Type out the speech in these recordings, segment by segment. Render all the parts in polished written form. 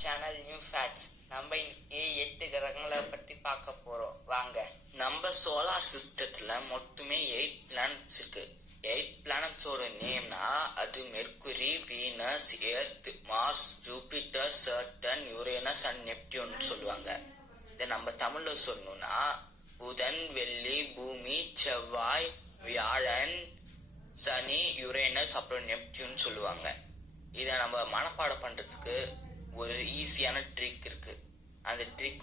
Channel new facts. நம்ம இன்னைக்கு 8 கிரகங்களை பத்தி பார்க்க போறோம். வாங்க. நம்ம சோலார் சிஸ்டத்துல மொத்தமே 8 பிளானட்ஸ் இருக்கு. 8 பிளானட்ஸோட நேம்னா அது Mercury, Venus, Earth, Mars, Jupiter, Saturn, Uranus and Neptune சொல்லுவாங்க. இதை நம்ம தமிழ்ல சொல்லணும்னா புதன், வெள்ளி, பூமி, செவ்வாய், வியாழன், சனி, யுரேனஸ் அப்புறம் நெப்டியூன் சொல்லுவாங்க. இதை நம்ம மனப்பாடம் பண்றதுக்கு ஒரு ஈஸியான ட்ரிக் இருக்கு. அந்த ட்ரிக்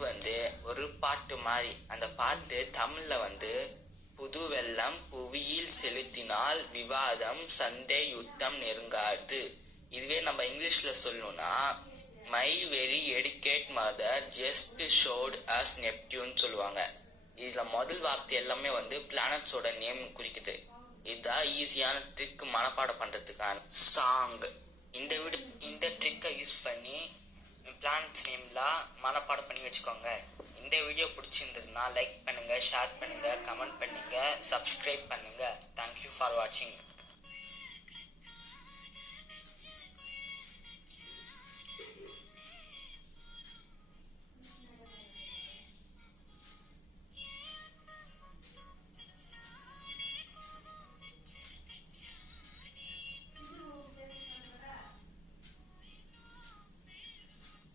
ஒரு பாட்டு மாதிரி. அந்த பாட்டு தமிழ்ல புது வெள்ளம் புவியில் செலுத்தினால் விவாதம் சண்டை யுத்தம் நெருங்காது. இதுவே நம்ம இங்கிலீஷ்ல சொல்லணும்னா my very educated mother just showed us Neptune சொல்லுவாங்க. இதுல முதல் வார்த்தை எல்லாமே பிளானட்ஸோட நேம் குறிக்குது. இதுதான் ஈஸியான ட்ரிக் மனப்பாடம் பண்றதுக்கான சாங். இந்த ட்ரிக்கை யூஸ் பண்ணி பிளானட்ஸ் நேம்லாம் மனப்பாடம் பண்ணி வச்சுக்கோங்க. இந்த வீடியோ பிடிச்சிருந்ததுன்னா லைக் பண்ணுங்க, ஷேர் பண்ணுங்க, கமெண்ட் பண்ணுங்க, சப்ஸ்கிரைப் பண்ணுங்க. தேங்க்யூ ஃபார் வாட்சிங்.